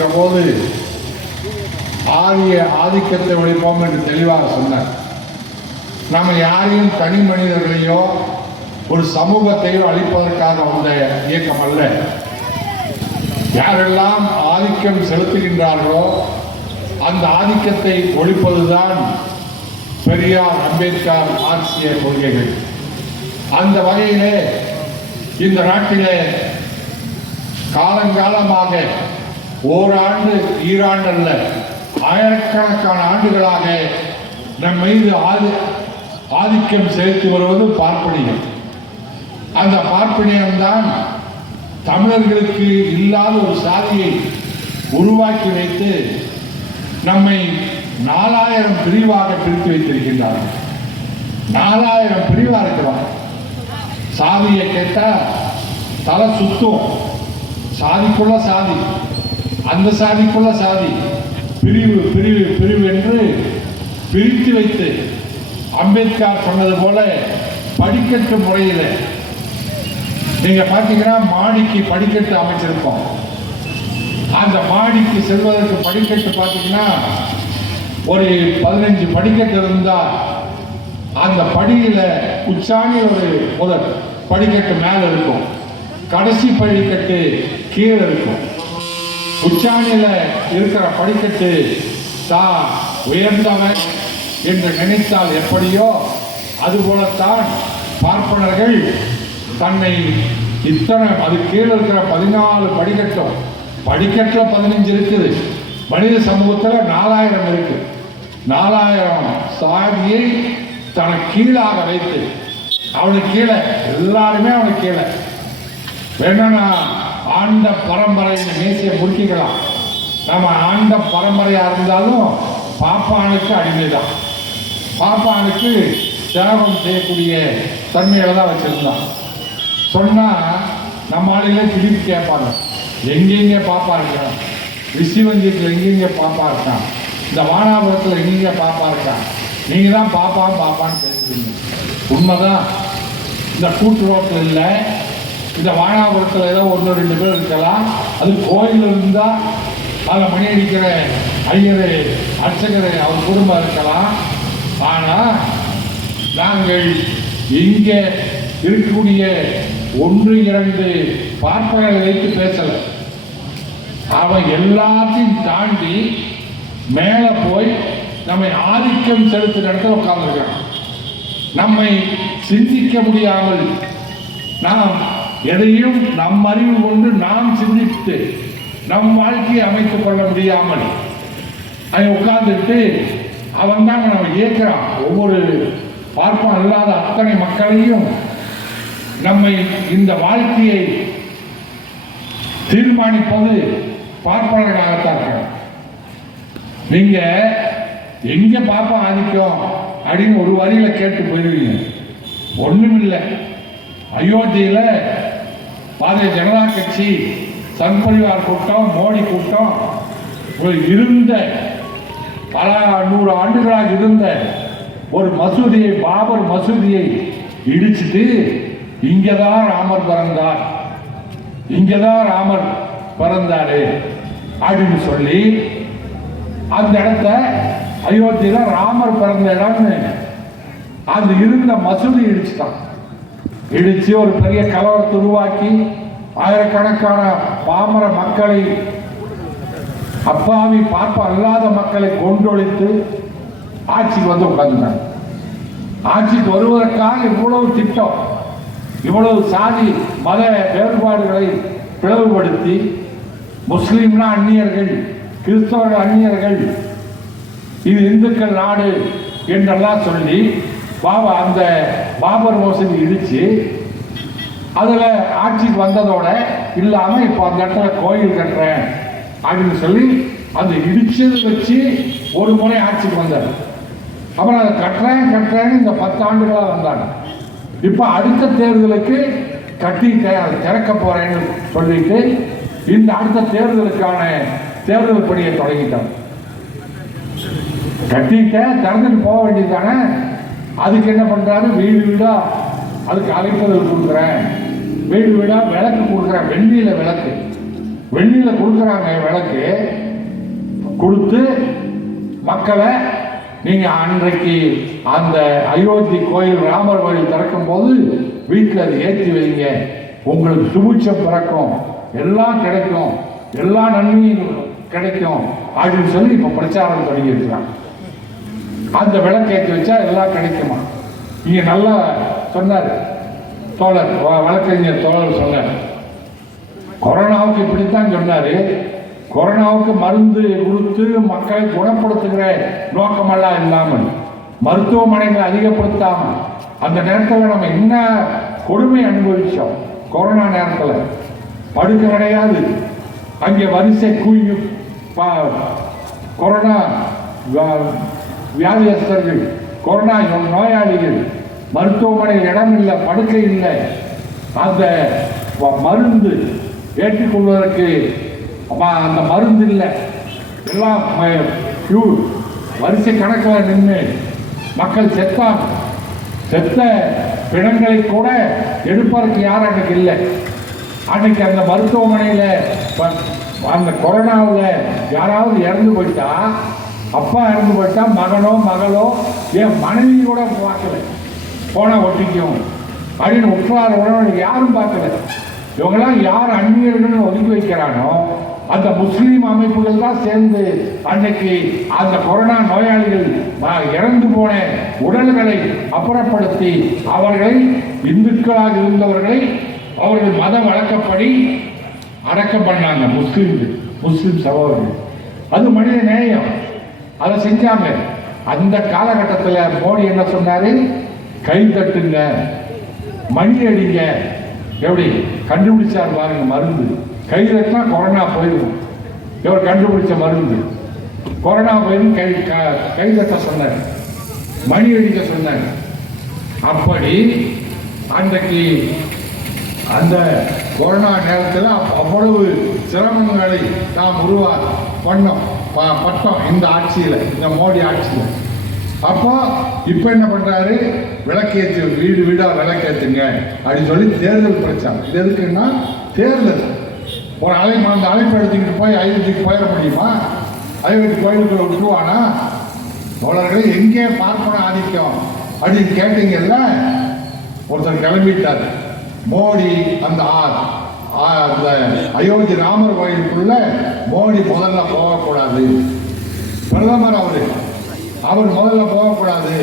பேசுகின்ற போது ஆதிக்கத்தை ஒழிப்போம் என்று தெளிவாக சொன்னார். நம்ம யாரையும் தனி மனிதர்களையோ ஒரு சமூகத்தையோ அழிப்பதற்காக வந்த இயக்கம் அல்ல. யாரெல்லாம் ஆதிக்கம் செலுத்துகின்றார்களோ அந்த ஆதிக்கத்தை ஒழிப்பதுதான் பெரியார், அம்பேத்கர், மார்க்சிய கொள்கைகள். அந்த வகையிலே இந்த நாட்டிலே காலங்காலமாக ஓராண்டு ஈராண்டு அல்ல, ஆயிரக்கணக்கான ஆண்டுகளாக நம் மீது ஆதிக்கம் செலுத்தி வருவது பார்ப்பனியம். அந்த பார்ப்பனியம்தான் தமிழர்களுக்கு இல்லாத ஒரு சாதியை உருவாக்கி வைத்து நம்மை 4000 பிரிவாக பிரித்து வைத்திருக்கின்றார்கள். 4000 பிரிவாக இருக்கிறோம். சாதியை கேட்டால் தலை சுத்தும். சாதிக்குள்ள சாதி, அந்த சாதிக்குள்ள சாதி, பிரிவு பிரிவு பிரிவு என்று பிரித்து வைத்து அம்பேத்கர் சொன்னது போல படிக்கட்டு முறையில் நீங்க பார்த்தீங்கன்னா மாடிக்கு படிக்கட்டு அமைச்சிருப்போம். அந்த மாடிக்கு செல்வதற்கு படிக்கட்டு பார்த்தீங்கன்னா ஒரு 15 படிக்கட்டு இருந்தால் அந்த படியில உச்சாணி ஒரு முதல் படிக்கட்டு மேல இருக்கும், கடைசி படிக்கட்டு கீழே இருக்கும். உச்சாணியில இருக்கிற படிக்கட்டு தான் உயர்ந்தவன் என்று நினைத்தால் எப்படியோ அதுபோலத்தான் பார்ப்பனர்கள் தன்னை இத்தனை அது கீழே இருக்கிற 14 படிக்கட்டும், படிக்கட்டுல 15 இருக்குது. மனித சமூகத்தில் 4000 இருக்கு. 4000 சாதியை தனக்கு கீழாக வைத்து அவனுக்கு கீழே எல்லாருமே அவனுக்கு கீழே வேணும்னா ஆண்ட பரம்பரை நேசிய முடிக்கலாம். நம்ம ஆண்ட பரம்பரையா இருந்தாலும் பாப்பானுக்கு அடிமைதான். பாப்பானுக்கு தியாகம் செய்யக்கூடிய தன்மையில தான் வச்சிருந்தான். சொன்னா நம்ம ஆளுகளே திருப்பி கேட்பாங்க, எங்கெங்க பாப்பா இருக்கான், ரிஷிவஞ்சியத்தில் எங்கெங்க பாப்பா இருக்கான், இந்த வானாபுரத்தில் எங்கெங்க பாப்பா இருக்கான், நீங்க தான் பாப்பான்னு பேசுறீங்க. உண்மைதான். இந்த கூட்டு ரோட்டில் இல்லை, இந்த வானாபுரத்தில் ஏதோ 1-2 பேர் இருக்கலாம். அது கோயில் இருந்தால் அதில் மணி அடிக்கிற ஐயர், அர்ச்சகர், அவர் குடும்பம் இருக்கலாம். ஆனால் நாங்கள் இங்கே இருக்கக்கூடிய 1-2 பார்ப்பனர்களை வைத்து பேசலை. அவன் எல்லாத்தையும் தாண்டி மேல போய் நம்மை ஆதிக்கம் செலுத்துற இடத்துல உட்கார்ந்துருக்கான். நம்மை சிந்திக்க முடியாமல், நாம் எதையும் நம் அறிவு கொண்டு நாம் சிந்தித்து நம் வாழ்க்கையை அமைத்துக் கொள்ள முடியாமல் அவன் உட்கார்ந்துட்டு அவன் தான் நம்ம இயக்கிறான். ஒவ்வொரு பார்ப்பன் அல்லாத அத்தனை மக்களையும் நம்மை இந்த வாழ்க்கையை தீர்மானிப்பது பார்ப்பனர்களாகத்தான் இருக்கிறார். நீங்க எங்க பாப்பா ஆதிக்கம் அப்படின்னு ஒரு வரியில கேட்டு போயிருவீங்க. ஒண்ணுமில்லை. அயோத்தியில பாரதிய ஜனதா கட்சி, சங் பரிவார் கூட்டம், மோடி கூட்டம் இருந்த பல 100 ஆண்டுகளாக இருந்த ஒரு மசூதியை, பாபர் மசூதியை இடிச்சுட்டு இங்கதான் ராமர் பிறந்தார், இங்கதான் ராமர் பிறந்தாரு அப்படின்னு சொல்லி அந்த இடத்த அயோத்தியில ராமர் பிறந்த இடம்னு அது இருந்த மசூதி இடிச்சுட்டான். இடிச்சு ஒரு பெரிய கலவரத்தை உருவாக்கி ஆயிரக்கணக்கான பாமர மக்களை, அப்பாவி பார்ப்ப அல்லாத மக்களை கொண்டொழித்து ஆட்சிக்கு வந்து உட்கார்ந்தாங்க. ஆட்சிக்கு வருவதற்காக இவ்வளவு திட்டம், இவ்வளவு சாதி மத வேறுபாடுகளை பிளவுபடுத்தி முஸ்லீம்னா அந்நியர்கள், கிறிஸ்தவர்கள் அந்நியர்கள், இது இந்துக்கள் நாடு என்றெல்லாம் சொல்லி அந்த பாபர் மசூதி இடிச்சு அதுல ஆட்சிக்கு வந்ததோட இல்லாம இப்ப அந்த இடத்துல கோயில் கட்டுறேன் அப்படின்னு சொல்லி அந்த இடிச்சது வச்சு ஒரு முறை ஆட்சிக்கு வந்தார். அப்புறம் அதை கட்டுறேன்னு இந்த 10 ஆண்டுகளா வந்தாங்க. இப்ப அடுத்த தேர்தலுக்கு கட்டிட்டேன், அதை திறக்க போறேன்னு சொல்லிட்டு இந்த அடுத்த தேர்தலுக்கான தேர்தல் பணியை தொடங்கிட்டாங்க. கட்டிட்டேன், திறந்துட்டு போக வேண்டியதானே. அதுக்கு என்ன பண்றாரு, வீடு வீடா அதுக்கு அழைப்புதல் கொடுக்குறேன், வீடு வீடா விளக்கு கொடுக்குறேன், வெள்ளியில விளக்கு. வெள்ளியில கொடுக்குறாங்க விளக்கு கொடுத்து மக்களை நீங்க அன்றைக்கு அந்த அயோத்தி கோயில் ராமர் கோயில் திறக்கும் போது வீட்டில் அதை ஏற்றி வைங்க, உங்களுக்கு சுபிட்சம் பிறக்கும், எல்லாம் கிடைக்கும், எல்லா நன்மையும் கிடைக்கும் அப்படின்னு சொல்லி இப்ப பிரச்சாரம் தொடங்கி இருக்கிறாங்க. அந்த விளக்கு ஏற்றி வச்சா எல்லாம் கிடைக்குமா? இங்க நல்லா சொன்னார் தோழர், வழக்கறிஞர் தோழர் சொன்னார். கொரோனாவுக்கு இப்படித்தான் சொன்னாரு. கொரோனாவுக்கு மருந்து கொடுத்து மக்களை குணப்படுத்துகிற நோக்கமெல்லாம் இல்லாமல், மருத்துவமனைகளை அதிகப்படுத்தாமல், அந்த நேரத்தில் நம்ம என்ன கொடுமை அனுபவிச்சோம். கொரோனா நேரத்தில் படுக்க கிடையாது, அங்கே வரிசை குவியும். கொரோனா வியாதியஸ்தர்கள், கொரோனா நோயாளிகள், மருத்துவமனையில் இடம் இல்லை, படுக்கை இல்லை. அந்த மருந்து ஏற்றுக்கொள்வதற்கு அந்த மருந்து இல்லை, எல்லாம் வரிசை கணக்கில் நின்று மக்கள் செத்தாங்க. செத்த பிணங்களை கூட எடுப்பதற்கு யாரும் அன்னைக்கு இல்லை. அன்னைக்கு அந்த மருத்துவமனையில் அந்த கொரோனாவில் யாராவது இறந்து போயிட்டா, அப்பா இறந்து போயிட்டா, மகனோ மகளோ என் மனைவி கூட பார்க்கல, போனால் ஒட்டிக்கும் அப்படின்னு உற்றார் உறவினர் யாரும் பார்க்கல. இவங்கெல்லாம் யார் அந்நியர்கள் ஒதுக்கி வைக்கிறானோ அந்த முஸ்லீம் அமைப்புகள் தான் சேர்ந்து அன்னைக்கு அந்த கொரோனா நோயாளிகள் இறந்து போன உடல்களை அப்புறப்படுத்தி அவர்களை இந்துக்களாக இருந்தவர்களை அவர்கள் மத வழக்கப்படி அடக்கம் பண்ணாங்க. முஸ்லீம் சகோதரர்கள், அது மனித நேயம், அதை செஞ்சாங்க. அந்த காலகட்டத்தில் மோடி என்ன சொன்னாரு? கை தட்டுங்க, மணி அடிங்க. எப்படி கண்டுபிடிச்சார் பாருங்க மருந்து. கை தட்டினா கொரோனா போயிடும். இவர் கண்டுபிடிச்ச மருந்து கொரோனா போயிடும். கை தட்ட சொன்னார், மணி அடிக்க சொன்னார். அப்படி அன்றைக்கு அந்த கொரோனா நேரத்தில் அவ்வளவு சிரமங்களை நாம் பட்டோம் இந்த ஆட்சியில், இந்த மோடி ஆட்சியில். அப்போ இப்போ என்ன பண்றாரு? விளக்கேற்று, வீடு வீடாக விளக்கேற்றுங்க அப்படின்னு சொல்லி தேர்தல் பிரச்சாரம். இது எதுக்குன்னா தேர்தல். ஒரு அந்த அழைப்பு எடுத்துக்கிட்டு போய் அயோத்திக்கு போயிட முடியுமா? அயோத்தி கோயிலுக்குள்ள விட்டுருவானா? தோழர்களை எங்கே பார்ப்பன ஆதிக்கம் அப்படின்னு கேட்டீங்கல்ல, ஒருத்தர் கிளம்பிட்டார். மோடி அந்த அயோத்தி ராமர் கோயிலுக்குள்ள மோடி முதல்ல போகக்கூடாது. பிரதமர் அவர் முதல்ல போகக்கூடாது,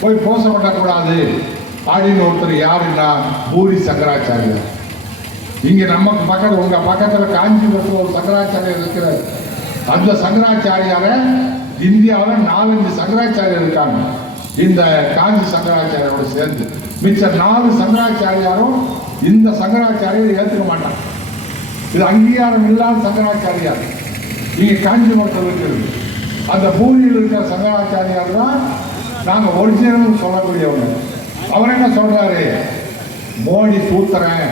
போய் போசப்படக்கூடாது அப்படின்னு ஒருத்தர் யாருன்னா பூரி சங்கராச்சாரியார். இங்க நமக்கு பக்கத்தில், உங்க பக்கத்தில் காஞ்சிபுரத்தில் ஒரு சங்கராச்சாரியர் இருக்கிறார். அந்த சங்கராச்சாரியார இந்தியாவில் 4-5 சங்கராச்சாரியர் இருக்காங்க. இந்த காஞ்சி சங்கராச்சாரியோட சேர்ந்து மிச்ச 4 சங்கராச்சாரியாரும் இந்த சங்கராச்சாரியர் ஏற்றுக்க மாட்டாங்க. இது அங்கீகாரம் இல்லாத சங்கராச்சாரியார். நீங்க காஞ்சிபுரத்தில் இருக்கிறது. அந்த பூமியில் இருக்கிற சங்கராச்சாரியார் தான் நாங்கள் ஒரிஜினல் சொல்லக்கூடியவங்க. அவர் என்ன சொல்றாரு? மோடி தூத்துறேன்,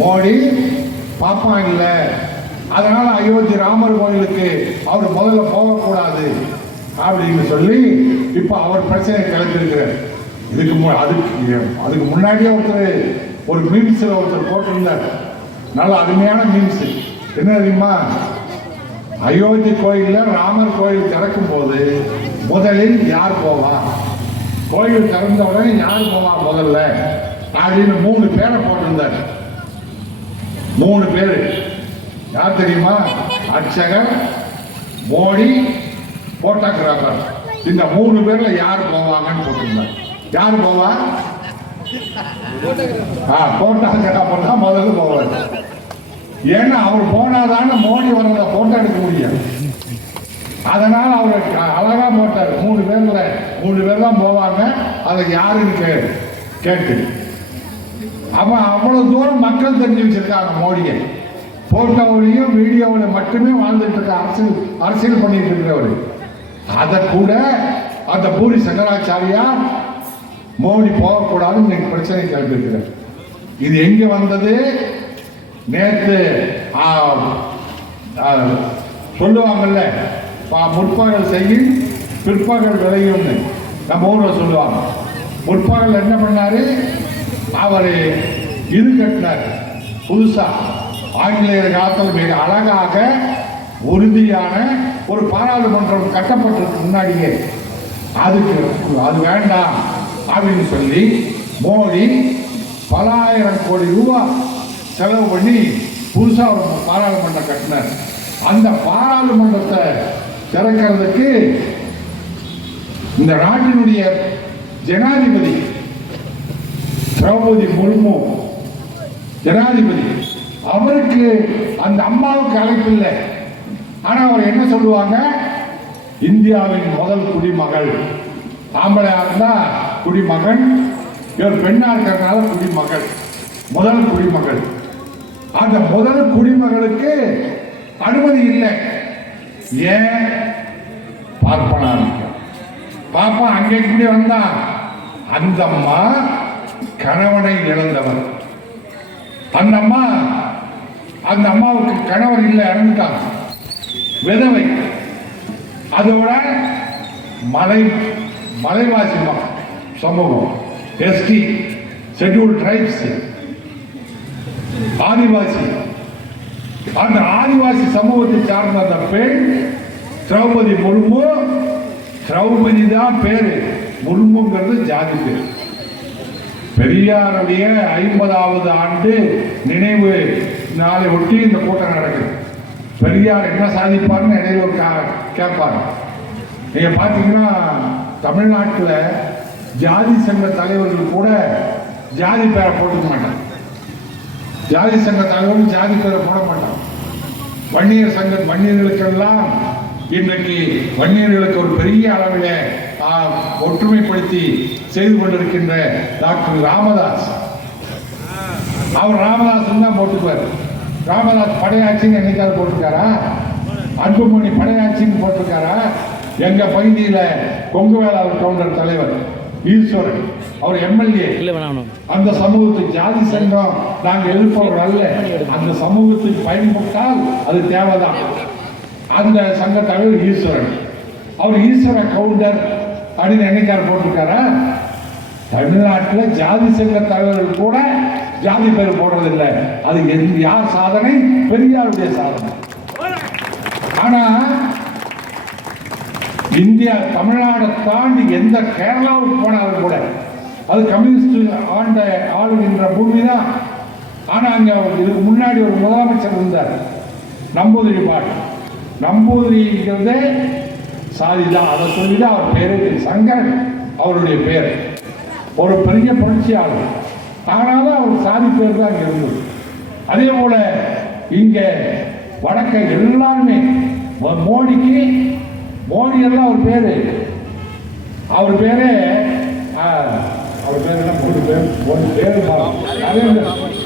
மோடி பாப்பா இல்லை, அதனால அயோத்தி ராமர் கோயிலுக்கு அவர் முதல்ல போகக்கூடாது அப்படின்னு சொல்லி இப்ப அவர் பிரச்சனை கிளப்பியிருக்கிறார். அதுக்கு முன்னாடியே ஒரு மீம்ஸ்ல ஒருத்தர் போட்டிருந்தார், நல்ல அருமையான மீம்ஸ். என்ன தெரியுமா? அயோத்தி கோயில்ல ராமர் கோயில் திறக்கும் போது முதலில் யார் போவா, கோயில் திறந்த உடனே யார் போவா முதல்ல அப்படின்னு 3 பேரை போட்டிருந்தார். 3 பேரு யார் தெரியுமா? அர்ச்சகர், மோடி, போட்டோகிராஃபர். இந்த 3 பேர்ல யார் போவாங்கன்னு போட்டிருந்தார். யார் போவா? போட்டோகிராஃபர் தான் முதல்ல போவார். ஏன்னா அவர் போனாதான மோடி வரத போட்டோ எடுக்க முடியும். அதனால அவர் அழகா போட்டார். 3 பேர் தான் போவாங்க. அதை யாருன்னு கேட்டு அவன் அவ்வளவு தூரம் மக்கள் தெரிஞ்சு வச்சிருக்காங்க மோடியை. போட்டோவிலையும் வீடியோவில் மட்டுமே வாழ்ந்துட்டு இருக்க அரசியல் பண்ணிட்டு இருக்கிறவர். அதை கூட அந்த பூரி சங்கராச்சாரியார் மோடி போகக்கூடாதுன்னு இன்னைக்கு பிரச்சனை கேட்டிருக்கிறார். இது எங்க வந்தது? நேற்று சொல்லுவாங்கல்ல, முற்பகல் செய்யும் பிற்பகல் விளையும்னு நம்ம ஊரில் சொல்லுவாங்க. முற்பகல் என்ன பண்ணாரு? அவர் இது கட்டினார் புதுசா ஆங்கிலேயர் காலத்தில் மிக அழகாக உறுதியான ஒரு பாராளுமன்றம் கட்டப்பட்டதுக்கு முன்னாடியே அது வேண்டாம் அப்படின்னு சொல்லி மோடி பல ஆயிரம் கோடி ரூபாய் செலவு பண்ணி புதுசாக ஒரு பாராளுமன்றம் கட்டினார். அந்த பாராளுமன்றத்தை திறக்கிறதுக்கு இந்த நாட்டினுடைய ஜனாதிபதி திரௌபதி முர்மு ஜனாதிபதி, அவருக்கு அந்த அம்மாவுக்கு அழைப்பு இல்லை. ஆனா அவர் என்ன சொல்லுவாங்க, இந்தியாவின் முதல் குடிமகள். ஆம்பளையா இருந்தா குடிமகன், இவர் பெண்ணா இருக்கிறதுனால குடிமகள், முதல் குடிமகள். அந்த முதல் குடிமகளுக்கு அனுமதி இல்லை. ஏன்? பார்ப்பனா பாப்பா அங்கே கூடி வந்தா. அந்த அம்மா கணவனை இழந்தவர். அந்த அம்மாவுக்கு கணவர் இல்லை, இறந்துட்டாங்க, விதவை. அதோட மலைவாசி சமூகம், எஸ்டி, ஷெட்யூல் டிரைப்ஸ், ஆதிவாசி, அந்த ஆதிவாசி சமூகத்தை சார்ந்த அந்த பெண் திரௌபதி முர்மு. திரௌபதி தான் பேரு, முர்முங்கிறது ஜாதி பேர். பெரியாருடைய 50வது ஆண்டு நினைவு நாளை ஒட்டி இந்த கூட்டம் நடக்குது. பெரியார் என்ன சாதிப்பார்னு இடையில கேட்பார். நீங்க பாத்தீங்கன்னா தமிழ்நாட்டில் ஜாதி சங்க தலைவர்கள் கூட ஜாதி பேரை போட்டுக்க மாட்டாங்க. ஜாதி சங்க தலைவர்கள் ஜாதி பேரை போட மாட்டாங்க. வன்னியர் சங்க வன்னியர்களுக்கெல்லாம் இன்றைக்கு வன்னியர்களுக்கு ஒரு பெரிய அளவில் ஒற்றுமைப்படுத்தி செய்து கொண்டிருக்கின்ற டாக்டர் ராமதாஸ், அவர் ராமதாஸ் தான் போட்டுக்குவார். ராமதாஸ் படையாட்சின்னு என்னைக்காவது போட்டிருக்காரா? அன்புமணி படையாட்சின்னு போட்டிருக்காரா? எங்க பகுதியில் கொங்குவேளாளர் கவுண்டர் தலைவர் ஈஸ்வரன், அவர் எம்எல்ஏ. அந்த சமூகத்துக்கு ஜாதி சங்கம் நாங்கள் எதிர்ப்பவர்கள் அல்ல. அந்த சமூகத்துக்கு பயன்பட்டால் அது தேவைதான். அந்த சங்க தலைவர் ஈஸ்வரன், அவர் ஈஸ்வர கவுண்டர் அப்படின்னு என்னைக்கார் போட்டிருக்காரா? தமிழ்நாட்டில் ஜாதி சங்க தலைவர்கள் கூட ஜாதி பேர் போடுறதில்லை. அது யார் சாதனை? பெரியாருடைய சாதனை. ஆனா இந்தியா தமிழ்நாடு தாண்டி எந்த கேரளாவுக்கு போனாலும் கூட அது கம்யூனிஸ்ட் ஆளுகின்ற பூமி தான். ஆனா அங்க இதுக்கு முன்னாடி ஒரு முதலமைச்சர் இருந்தார், நம்பூதிரி பாட்டு. நம்பூதிரிங்கிறதே சாதி தான். அதை சொல்லிதான் அவர் பேரு சங்கரன், அவருடைய பேர். ஒரு பெரிய புரட்சியாளர். ஆனாலும் அவர் சாதி பேர் தான் இங்க இருந்தது. அதே போல இங்க வடக்க எல்லாருமே மோடி எல்லாம் அவர் பேரு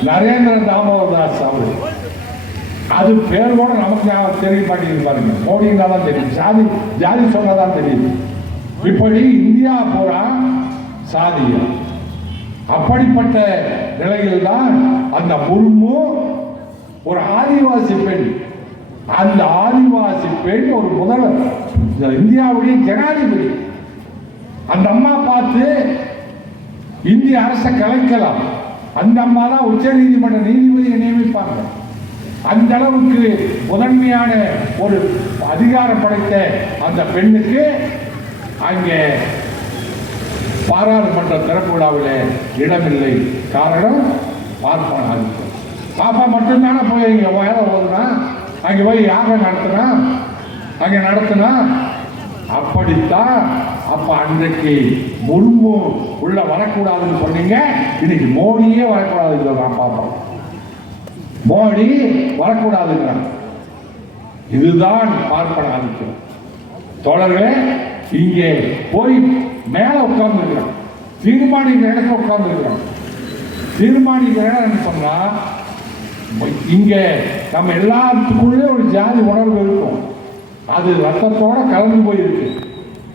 நரேந்திர தாமோதர் அவரு. அது பேர் கூட நமக்கு தெரிய மாட்டேங்குது பாருங்க. மோடினா தான் தெரியும், ஜாதி சொன்னதான் தெரியுது. இப்படி இந்தியா பூரா சாதியா. அப்படிப்பட்ட நிலையில் தான் அந்த முர்மு ஒரு ஆதிவாசி பெண். அந்த ஆதிவாசி பெண் ஒரு முதல்வர், இந்தியாவுடைய ஜனாதிபதி. அந்த அம்மா பார்த்து இந்திய அரசை கலைக்கலாம். அந்த அம்மா தான் உச்ச நீதிமன்ற நீதிபதியை நியமிப்பாங்க. அந்த அளவுக்கு முதன்மையான ஒரு அதிகாரம் படைத்த அந்த பெண்ணுக்கு அங்கே பாராளுமன்ற திறப்பு விழாவில் இடமில்லை. காரணம் பார்ப்பன. பாப்பா மட்டும்தானே போய் இங்கே வேலை ஓதுனா, அங்கே போய் யாகம் நடத்தினா அப்படித்தான். அப்ப அன்றைக்கு முர்மு உள்ள வரக்கூடாதுன்னு சொன்னீங்க, இன்னைக்கு மோடியே வரக்கூடாதுன்னு நான் பார்ப்போம். மோடி வரக்கூடாதுங்கிறான். இதுதான் பார்ப்பன ஆதிக்கம். தோழர்களே, இங்கே போய் மேல உட்கார்ந்து இருக்கிறான், தீர்மானிக்கிற இடத்துல உட்கார்ந்து இருக்கிறான். தீர்மானிக்கிற இடம் சொன்னா இங்க நம்ம எல்லாத்துக்குள்ளே ஒரு ஜாதி உணர்வு இருக்கும். அது ரத்தத்தோட கலந்து போயிருக்கு.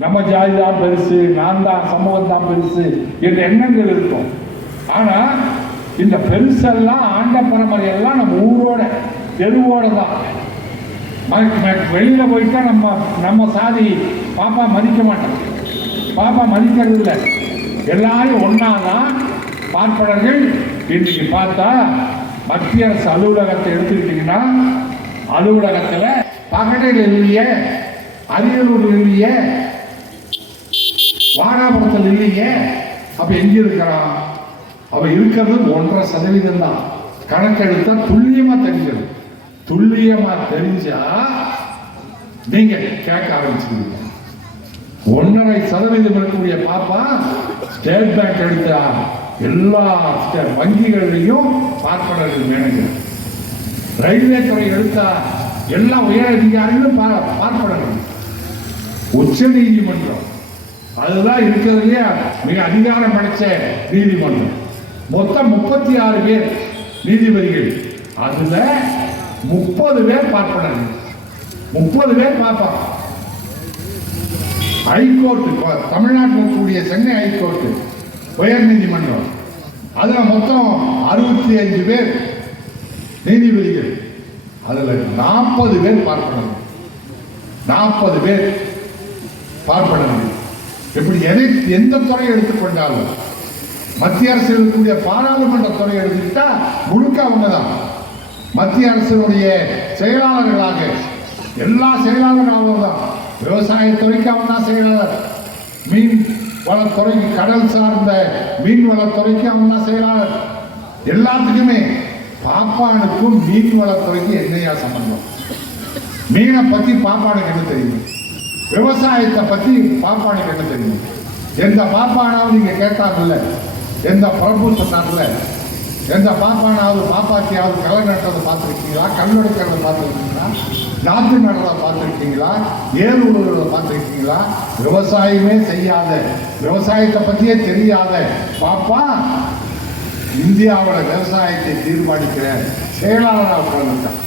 நம்ம ஜாதி தான் பெருசு, நான் தான் சமூகம் தான் பெருசு என்ற எண்ணங்கள் இருக்கும். ஆனா இந்த பெருசெல்லாம் ஆண்ட பரம்பரையெல்லாம் நம்ம ஊரோட தெருவோட தான். வெளியில போயிட்டா நம்ம சாதி பாப்பா மதிக்க மாட்டோம். பாப்பா மதிக்கிறது இல்லை. எல்லாரும் ஒன்னாதான் பார்ப்பனர்கள். இன்னைக்கு பார்த்தா மத்திய அரசு அலுவலகத்தை எடுத்துக்கிட்டீங்கன்னா அலுவலகத்துல பகடையில் இல்லையே, அரியலூர் இல்லையே, வானாபுரத்தில் இல்லையே. அப்ப எங்க இருக்கிறான்? அவ இருக்கிறது 1.5% தான். கணக்கெடுத்தா துல்லியமா தெரிஞ்சது. துல்லியமா தெரிஞ்சா நீங்க கேட்க ஆரம்பிச்சுருவீங்க. 1.5% இருக்கக்கூடிய பாப்பா ஸ்டேட் பேங்க் எடுத்தா எல்லா வங்கிகளையும் பார்ப்பனர்கள் மேனேஜர், ரயில்வே துறை எடுத்தா எல்லா உயர் அதிகாரிகளும் பார்ப்பனர்கள், உச்ச நீதிமன்றம் அதுதான் இருக்கிறதுலயே மிக அதிகாரம் படைச்ச நீதிமன்றம். மொத்தம் 36 பேர் நீதிபதிகள், அதுல 30 பேர் பார்ப்பனர்கள், 30 பேர் பார்ப்பாங்க. ஹைகோர்ட் தமிழ்நாட்டில் இருக்கக்கூடிய சென்னை ஹைகோர்ட் உயர் நீதிமன்றம், அதுல மொத்தம் 65 பேர் நீதிபதிகள், அதுல 40 பேர் பார்ப்பனர்கள், 40 பேர் பார்ப்பனர்கள். இப்படி எந்த துறையை எடுத்துக்கொண்டாலும் மத்திய அரசு இருக்கக்கூடிய பாராளுமன்ற துறை எடுத்துக்கிட்டா முழுக்க அவங்க தான். மத்திய அரசுடைய செயலாளர்களாக எல்லா செயலாளர்களும் தான். விவசாயத்துறைக்கு அவங்க தான் செயலாளர், மீன் வளத்துறைக்கு கடல் சார்ந்த மீன் வளத்துறைக்கு அவங்க தான் செயலாளர். எல்லாத்துக்குமே பாப்பானுக்கும் மீன் வளத்துறைக்கு என்னையா சம்பந்தம்? மீனை பத்தி பாப்பானுக்கு என்ன தெரியும்? விவசாயத்தை பத்தி பாப்பானுக்கு என்ன தெரியும்? எந்த பாப்பானாவது நீங்க கேட்டாங்கல்ல, எந்த பிரபு சொன்னார்ல, எந்த பாப்பானாவது பாப்பாத்தியாவது களை நட்டதை பார்த்துருக்கீங்களா? கல்லுடைக்கிறத பார்த்துருக்கீங்களா? நாட்டு நடலை பார்த்துருக்கீங்களா? ஏர் உழுவுறத பார்த்துருக்கீங்களா? விவசாயமே செய்யாத, விவசாயத்தை பத்தியே தெரியாத பாப்பா இந்தியாவோட விவசாயத்தை தீர்மானிக்கிற செயலாளராக உட்கார்ந்துருக்கான்,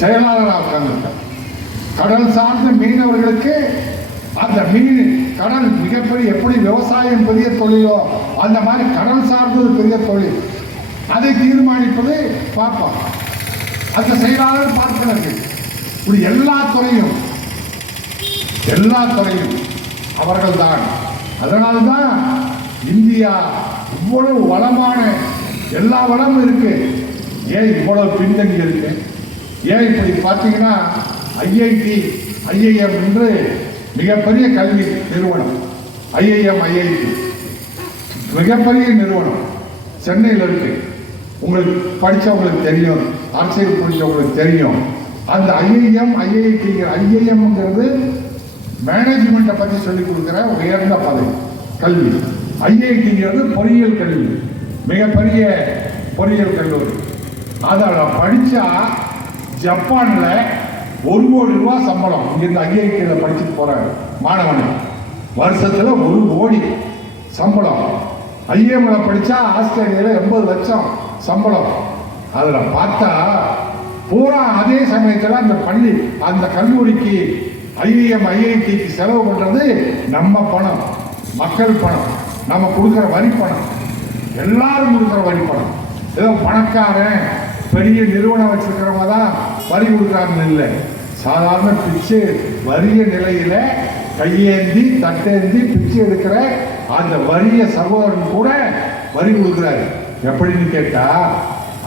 செயலாளராக உட்கார்ந்துருக்கான். கடல் சார்ந்த மீனவர்களுக்கு அந்த மீன் கடல் மிகப்பெரிய, எப்படி விவசாயம் பெரிய தொழிலோ அந்த மாதிரி கடல் சார்ந்தது பெரிய தொழில், அதை தீர்மானிப்பது பாப்பா. அந்த செயலாளர் பார்க்கிறார்கள். இப்படி எல்லா துறையும் அவர்கள் தான். அதனால்தான் இந்தியா இவ்வளவு வளமான, எல்லா வளமும் இருக்கு. ஏன் இவ்வளவு பின்தங்கி இருக்கு? ஏன் இப்படி பார்த்தீங்கன்னா ஐஐடி, ஐஐஎம் என்று மிகப்பெரிய கல்வி நிறுவனம், ஐஐஎம், ஐஐடி மிகப்பெரிய நிறுவனம் சென்னையில் இருக்கு. உங்களுக்கு படித்தவங்களுக்கு தெரியும், அரசியல் புரிஞ்சவங்களுக்கு தெரியும். அந்த ஐஐஎம், ஐஐடிங்கிற ஐஐஎம்ங்கிறது மேனேஜ்மெண்ட்டை பற்றி சொல்லிக் கொடுக்குற உயர்ந்த பதவி கல்வி. ஐஐடிங்கிறது பொறியியல் கல்வி, மிகப்பெரிய பொறியியல் கல்லூரி. அதில் படித்தா ஜப்பானில் 1 கோடி ரூபாய் சம்பளம். இங்கிருந்து ஐஐடியில் படிச்சுட்டு போகிற மாணவன் வருஷத்தில் 1 கோடி சம்பளம். ஐஎம்ல படித்தா ஆஸ்திரேலியாவில் 80 லட்சம் சம்பளம். அதில் பார்த்தா பூரா அதே சமயத்தில் அந்த கல்லூரிக்கு ஐஐஎம், ஐஐடிக்கு செலவு பண்ணுறது நம்ம பணம், மக்கள் பணம், நம்ம கொடுக்குற வரி பணம், எல்லாரும் கொடுக்குற வரி பணம். ஏதோ பணக்காரன் பெரிய நிறுவனம் வச்சிருக்கிறவங்க தான் வரி கொடுக்குறாங்கன்னு இல்லை. சாதாரண பிச்சை வறிய நிலையில கையேந்தி தட்டேந்தி பிச்சை எடுக்கிற அந்த வறிய சகோதரன் கூட வரி கொடுக்குறாரு. எப்படின்னு கேட்டா,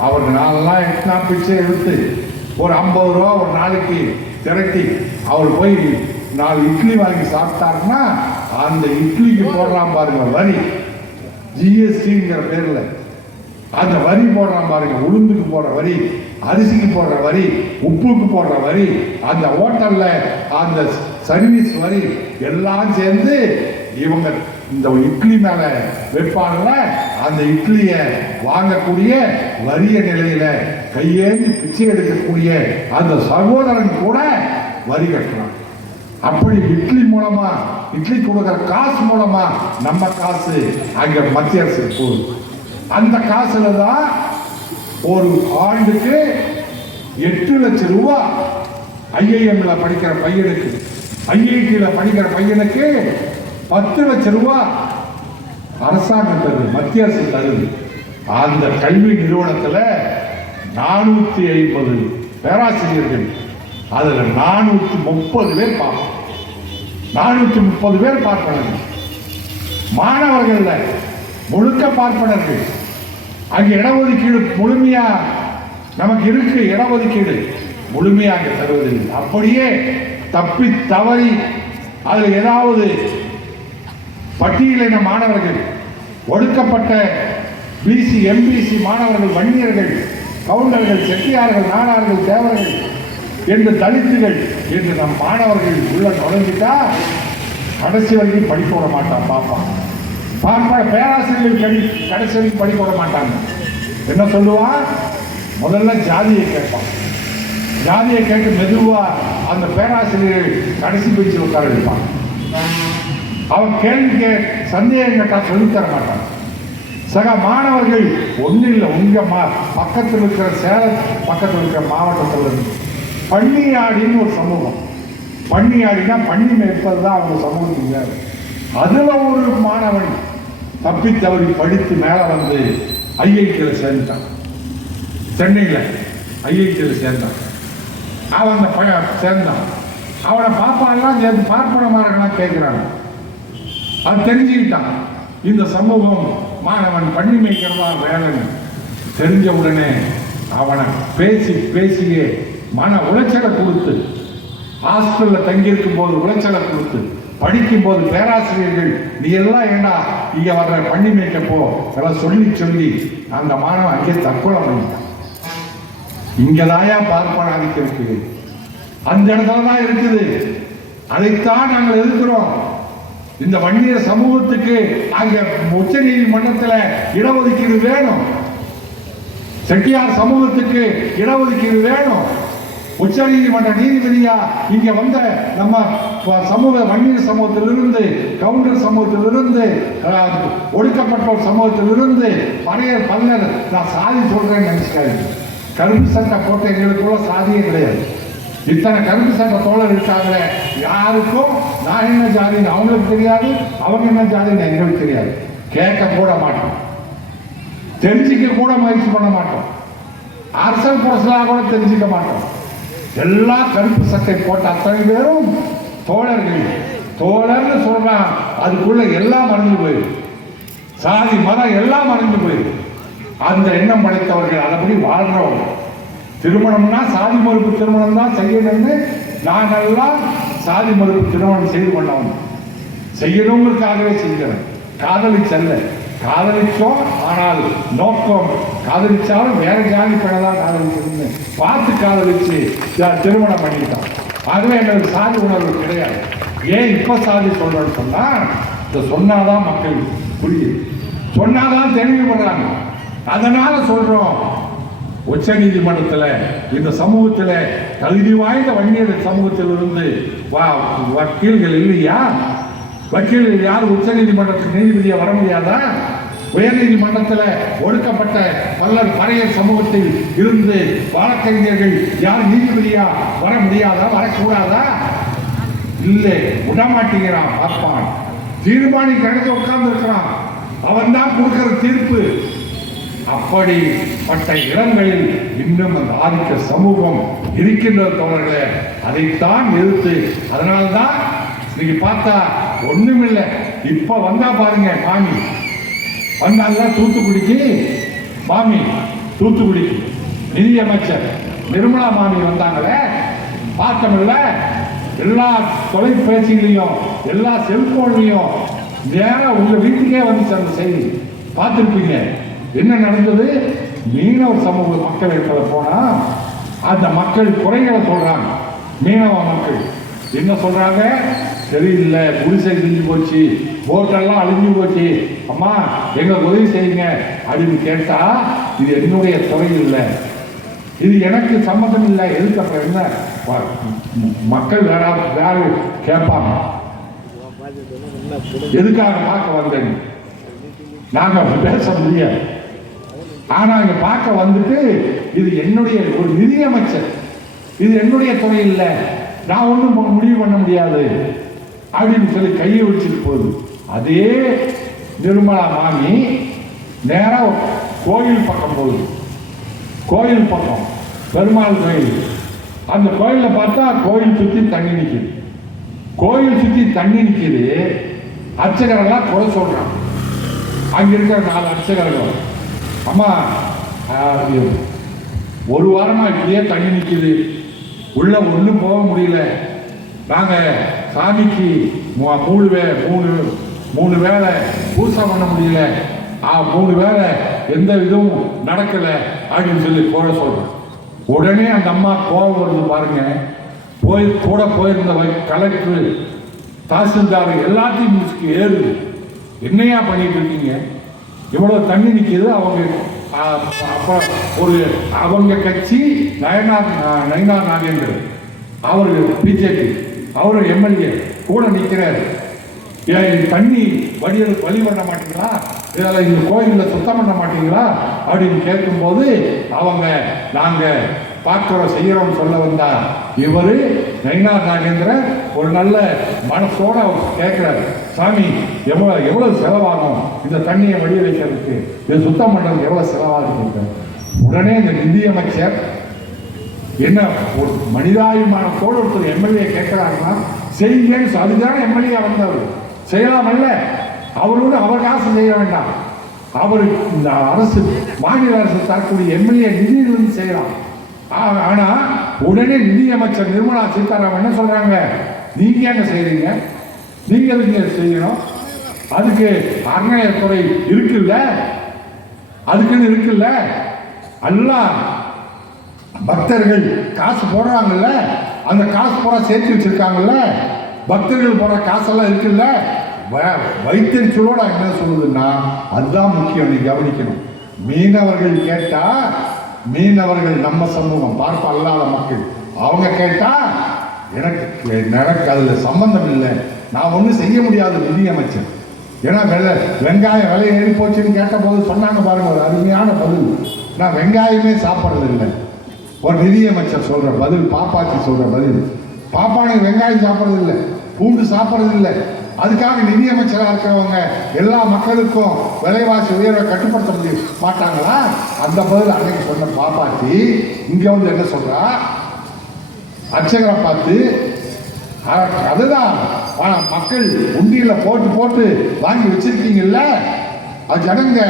அவர் நாளெல்லாம் எட்டனா பிச்சை எடுத்து ஒரு 50 ரூபா ஒரு நாளைக்கு திரட்டி அவர் போய் 4 இட்லி வாங்கி சாப்பிட்டாருன்னா அந்த இட்லிக்கு போடுறான் பாருங்க வரி, ஜிஎஸ்டிங்கிற பேர்ல அந்த வரி போடுறான் பாருங்க. உளுந்துக்கு போடுற வரி, அரிசிக்கு போடுற வரி, உப்புக்கு போடுற வரி, அந்த ஹோட்டல்ல அந்த சர்வீஸ் வரி எல்லாம் சேர்ந்து இவங்க இந்த இட்லி மேல வைப்பாங்கல்ல, அந்த இட்லிய வாங்கக்கூடிய வறிய நிலையில கையேந்தி பிச்சை எடுக்கக்கூடிய அந்த சகோதரன் கூட வரி கட்டலாம். அப்படி இட்லி மூலமா, இட்லி கொடுக்கிற காசு மூலமா நம்ம காசு அங்க மத்திய அரசு போகுது. அந்த காசுல தான் ஒரு ஆண்டுக்கு 8 லட்சம் ரூபாய் ஐஐஎம்ல படிக்கிற பையனுக்கு, ஐஐடியில படிக்கிற பையனுக்கு 10 லட்சம் ரூபாய் அரசாங்கம் தருது, மத்திய அரசு தருது. அந்த கல்வி நிறுவனத்துல 450 பேராசிரியர்கள், அதுல 430 பேர் பார்ப்போம், 430 பேர் பார்ப்பனர்கள். மாணவர்கள் முழுக்க பார்ப்பனர்கள். அங்கே இடஒதுக்கீடு முழுமையா நமக்கு இருக்கு, இடஒதுக்கீடு முழுமையா அங்கே தருவதில்லை. அப்படியே தப்பி தவறி அதில் ஏதாவது பட்டியலின மாணவர்கள், ஒடுக்கப்பட்ட பிசி எம்பிசி மாணவர்கள், வன்னியர்கள், கவுண்டர்கள், செட்டியார்கள், நாடார்கள், தேவர்கள் என்று தலித்துகள் என்று நம் மாணவர்கள் உள்ள நுழைஞ்சிட்டா கடைசி வரைக்கும் படிக்க விட மாட்டான். பாப்பான் பேராசிரியர்கள் கடைசி வரைக்கும் படிக்க விட மாட்டாங்க. என்ன சொல்லுவான்? முதல்ல ஜாதியை கேட்பான். ஜாதியை கேட்டு மெதுவா அந்த பேராசிரியர்கள் கடைசி பெஞ்சில் உட்கார வைப்பான். அவன் கேள்வி சந்தேகம் கேட்டா சொல்லித்தர மாட்டான். சக மாணவர்கள் ஒன்றும் இல்லை, உங்க பக்கத்தில் இருக்கிற சேலம் பக்கத்தில் இருக்கிற மாவட்டத்தில் இருந்து பன்னியாடின்னு ஒரு சமூகம், பன்னியாடினா பண்ணி மேற்பது தான் அவங்க சமூகத்துக்கு வேறு. அதுல ஒரு மாணவன் தப்பி தவறி படித்து மேலே வந்து ஐஐடியில் சேர்ந்துட்டான். சென்னையில் ஐஐடியில் சேர்ந்தான். அவன் அந்த சேர்ந்தான். அவனை பாப்பாலாம் சேர்ந்து பார்ப்பனமாரெல்லாம் கேட்குறாங்க. அது தெரிஞ்சுக்கிட்டான். இந்த சமூகம் மாணவன் பண்ணி மேய்க்கிறதா வேலைன்னு தெரிஞ்ச உடனே அவனை பேசியே மன உளைச்சலை கொடுத்து, ஹாஸ்டலில் தங்கியிருக்கும் போது உளைச்சலை கொடுத்து, படிக்கும் போது பேராசிரியர்கள் நீ எல்லாம் ஏண்டா இங்க வர்ற பண்ணி மேய்க்கப்போ எல்லாம் சொல்லி அந்த மாணவன் அங்கே தற்கொலை பண்ணிட்டான். இங்கதாயா பார்ப்பன ஆதிக்கம் இருக்குது, அந்த இடத்துல தான் இருக்குது. அதைத்தான் நாங்கள் எதிர்க்கிறோம். இந்த வன்னியர் சமூகத்துக்கு அங்க உச்ச நீதிமன்றத்தில் இடஒதுக்கீடு வேணும். செட்டியார் சமூகத்துக்கு இடஒதுக்கீடு வேணும். உச்ச நீதிமன்ற நீதிபதியா இங்க வந்த நம்ம சமூக வன்னியர் சமூகத்திலிருந்து, கவுண்டர் சமூகத்திலிருந்து, ஒடுக்கப்பட்டோர் சமூகத்திலிருந்து, பறையர் பல்லர், நான் சாதி சொல்றேன்னு நினைச்சுக்காரு. கருப்பு சட்டை போட்ட எங்களுக்குள்ள சாதியே கிடையாது. இத்தனை கருப்பு சட்ட தோழர் இருக்காங்களே, யாருக்கும் நான் என்ன ஜாதின்னு அவங்களுக்கு தெரியாது, அவங்க என்ன ஜாதின்னு எங்களுக்கு தெரியாது. கேட்க கூட மாட்டோம், தெரிஞ்சிக்க கூட முயற்சி பண்ண மாட்டோம், அரசல் புரசலாக கூட தெரிஞ்சிக்க மாட்டோம். எல்லா கருப்பு சட்டை போட்ட அத்தனை பேரும் தோழர்கள். தோழர்னு சொல்றான், அதுக்குள்ள எல்லாம் மறைஞ்சு போயிடும். சாதி மதம் எல்லாம் மறைஞ்சு போயிடும். அந்த எண்ணம் படைத்தவர்கள் அதபடி வாழ்றவங்க. திருமணம்னா சாதி மறுப்பு திருமணம் தான் செய்யணும்னு நாங்கெல்லாம் சாதி மறுப்பு திருமணம் செய்து கொண்டவங்க. செய்யணுங்கிறதுக்காகவே செஞ்சவன். காதலிச்சல்ல, காதலிச்சோம். ஆனால் நோக்கம் காதலிச்சாலும் வேற ஜாதி பெண்ணை தான் காதலிக்கணும்னு பார்த்து காதலிச்சு திருமணம் பண்ணிட்டான். ஆகவே எங்களுக்கு சாதி உணர்வு கிடையாது. ஏன் இப்ப சாதி சொல்றேன்னு சொன்னா, இதை சொன்னாதான் மக்கள் புரியுது, சொன்னாதான் தெளிவுபடுறாங்க. அதனால சொல்றோம், உச்ச நீதிமன்றத்தில் இந்த சமூகத்தில் தகுதி வாய்ந்த வன்னியர் சமூகத்தில் இருந்து வக்கீல்கள் இல்லையா? வக்கீல்கள் யார் உச்ச நீதிமன்றத்துக்கு நீதிபதியா வர முடியாதா? உயர் நீதிமன்றத்தில் ஒடுக்கப்பட்ட பல்லர் பறையர் சமூகத்தில் இருந்து வழக்கறிஞர்கள் யார் நீதிபதியா வர முடியாதா? வரக்கூடாதா? இல்லை, விடமாட்டேங்கிறான். பார்ப்பான், தீர்மானி கிடைத்து உட்கார்ந்து இருக்கிறான். அவன் தான் கொடுக்கிற தீர்ப்பு. அப்படிப்பட்ட இடங்களில் இன்னும் அந்த ஆதிக்க சமூகம் இருக்கின்ற தோழர்களே, அதைத்தான் எதிர்த்து, அதனால்தான் நீங்க பார்த்தா ஒண்ணுமில்லை. இப்ப வந்தா பாருங்க, மாமி வந்தாங்க தூத்துக்குடிக்கு, மாமி தூத்துக்குடிக்கு நிதியமைச்சர் நிர்மலா மாமி வந்தாங்களே, பார்த்தமில்ல? எல்லா தொலைபேசிகளையும் எல்லா செல்போன்லையும் நேரம் உங்க வீட்டுக்கே வந்து அந்த செய்தி பார்த்துருப்பீங்க. என்ன நடந்தது? மீனவ சமூக மக்கள் இடத்துல போனா அந்த மக்கள் குறைகளை சொல்றாங்க. மீனவ மக்கள் என்ன சொல்றாங்க? சரியில்லை, குடிசை செஞ்சு போச்சு, போட்டெல்லாம் அழிஞ்சு போச்சு, அம்மா எங்களுக்கு உதவி செய்யுங்க அப்படின்னு கேட்டா, இது என்னுடைய துறை இல்லை, இது எனக்கு சம்மந்தம் இல்லை. எதுக்கு அப்புறம் என்ன மக்கள் வேற கேட்பாங்க, எதுக்காக பார்க்க வந்தேன் நாங்க பேச முடியாது. ஆனா இங்க பார்க்க வந்துட்டு, இது என்னுடைய ஒரு நிதியமைச்சர், இது என்னுடைய துறை இல்லை, நான் ஒன்றும் முடிவு பண்ண முடியாது அப்படின்னு சொல்லி கையை வச்சுட்டு போகுது. அதே நிர்மலா மாமி நேரம் கோயில் பக்கம் போகுது. கோயில் பக்கம் பெருமாள் கோயில். அந்த கோயிலில் பார்த்தா கோயில் சுற்றி தண்ணி நிற்குது. கோயில் சுற்றி தண்ணி நிற்குது. அர்ச்சகரெல்லாம் குறை சொல்றான். அங்க இருக்கிற 4 அர்ச்சகர்கள் அம்மா ஒரு வாரமா இப்படியே தண்ணி நிற்குது, உள்ள ஒன்றும் போக முடியல. நாங்கள் சாமிக்கு மூணு வேளை பூசை பண்ண முடியல, 3 வேளை எந்த இதுவும் நடக்கலை அப்படின்னு சொல்லி போட சொல்கிறேன். உடனே அந்த அம்மா கோபம் வருது பாருங்க. கூட போயிருந்த கலெக்டர், தாசில்தார் எல்லாத்தையும் முடிச்சுக்கு ஏறுது. என்னையா பண்ணிட்டு இருக்கீங்க? இவ்வளோ தண்ணி நிற்கிது. அவங்க கட்சி நயினார் நாகேந்திரன், அவர் பிஜேபி, அவர் எம்எல்ஏ கூட நிற்கிறாரு. தண்ணி வழி பண்ண மாட்டீங்களா, இதில் இந்த கோயிலில் சுத்தம் பண்ண மாட்டீங்களா அப்படின்னு கேட்கும்போது அவங்க நாங்கள் பார்க்கிறோம் செய்கிறோம்னு சொல்ல வந்தா இவர் நயினார் நாகேந்திரன் ஒரு நல்ல மனசோட கேட்குறாரு, சாமி எவ்வளோ செலவாகும் இந்த தண்ணியை வழி வைக்கிறதுக்கு, இதை சுத்தம் பண்ணுறதுக்கு எவ்வளோ செலவாகுது? உடனே இந்த நிதியமைச்சர் என்ன ஒரு மனிதாபிமானத்தோடு ஒருத்தர் எம்எல்ஏ கேட்கிறாருன்னா செய்யுங்கன்னு, அதுதானே எம்எல்ஏ வந்தவர் செய்யலாமல்ல. அவரோடு அவர் காசு செய்ய வேண்டாம், அவர் இந்த அரசு மாநில அரசு தரக்கூடிய எம்எல்ஏ நிதியிலிருந்து செய்யலாம். ஆனா உடனே நிதியமைச்சர் நிர்மலா சீதாராமன் என்ன சொல்றாங்க, நீங்க என்ன செய்யறீங்க, நீங்க எதுக்கு செய்யணும், அதுக்கு அறநிலையத்துறை இருக்குல்ல, அதுக்குன்னு இருக்குல்ல, எல்லாம் பக்தர்கள் காசு போடுறாங்கல்ல, அந்த காசு போட சேர்த்து வச்சிருக்காங்கல்ல, பக்தர்கள் போடுற காசெல்லாம் இருக்குல்ல. வைத்தறிச்சலோட என்ன சொல்லுதுன்னா அதுதான் முக்கியம், நீ கவனிக்கணும். மீனவர்கள் கேட்டா, மீனவர்கள் நம்ம சமூகம் பார்ப்ப அல்லாத மக்கள், அவங்க கேட்டா எனக்கு அதுல சம்பந்தம் இல்லை, நான் ஒன்றும் செய்ய முடியாது நிதியமைச்சர். ஏன்னா வெங்காயம் விலை ஏறி போச்சுன்னு கேட்ட போது சொன்னாங்க பாருங்க ஒரு அருமையான பதில், நான் வெங்காயமே சாப்பிட்றது இல்லை. ஒரு நிதியமைச்சர் சொல்ற பதில், பாப்பாச்சி சொல்ற பதில், பாப்பானுக்கு வெங்காயம் சாப்பிட்றது இல்லை, பூண்டு சாப்பிட்றது இல்லை. அதுக்காக நிதியமைச்சராக இருக்கிறவங்க எல்லா மக்களுக்கும் விலைவாசி உயர்வை கட்டுப்படுத்த முடிய மாட்டாங்களா? அந்த பதில் அன்னைக்கு சொன்ன பாப்பாச்சி இங்க வந்து என்ன சொல்றா, அர்ச்சகரை பார்த்து அதுதான் மக்கள் உண்டியில போட்டு வாங்கி வச்சிருக்கீங்கல்ல, அது ஜனங்க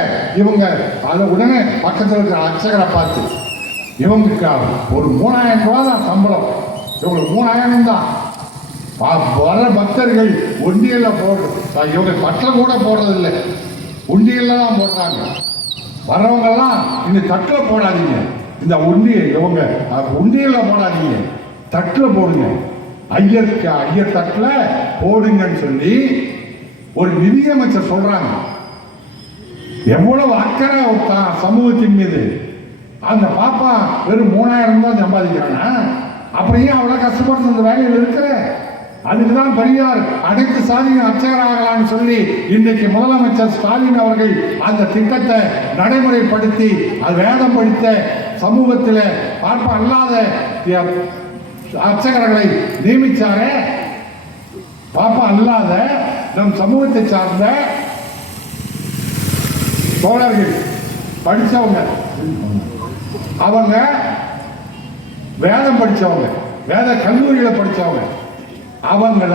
இவங்க அதை உடனே பக்கத்தில் இருக்கிற அர்ச்சகரை பார்த்து இவங்களுக்கு ஒரு 3000 ரூபா தான் சம்பளம், இவங்களுக்கு 3000 தான், வர பக்தர்கள் உண்டியல்ல இவங்க தட்டில் கூட போடுறதில்லை, உண்டியல்ல தான் போடுறாங்க. வர்றவங்கெல்லாம் இந்த தட்டில் போடாதீங்க, இந்த இவங்க உண்டியல்ல போடாதீங்க, தட்டில் போடுங்க, ஐயர் தட்டில் போடுங்கன்னு சொல்லி ஒரு நிதியமைச்சர் சொல்றாங்க. எவ்வளவு அக்கறை சமூகத்தின் மீது. அந்த பாப்பா வெறும் 3000 தான் சம்பாதிக்கிறானா, அப்படியே அவ்வளவு கஷ்டப்பட்டு இந்த வேலையில் இருக்கிற. அதுக்குதான் பெரியார் அனைத்து சாதியும் அர்ச்சகராகலான்னு சொல்லி இன்றைக்கு முதலமைச்சர் ஸ்டாலின் அவர்கள் அந்த திட்டத்தை நடைமுறைப்படுத்தி அது வேதம் படித்த சமூகத்தில் பார்ப்ப அல்லாத அர்ச்சகர்களை நியமிச்சாரே. பாப்பா அல்லாத நம் சமூகத்தை சார்ந்த தோழர்கள் படித்தவங்க, அவங்க வேதம் படித்தவங்க, வேத கல்லூரியில் படித்தவங்க, அவங்கள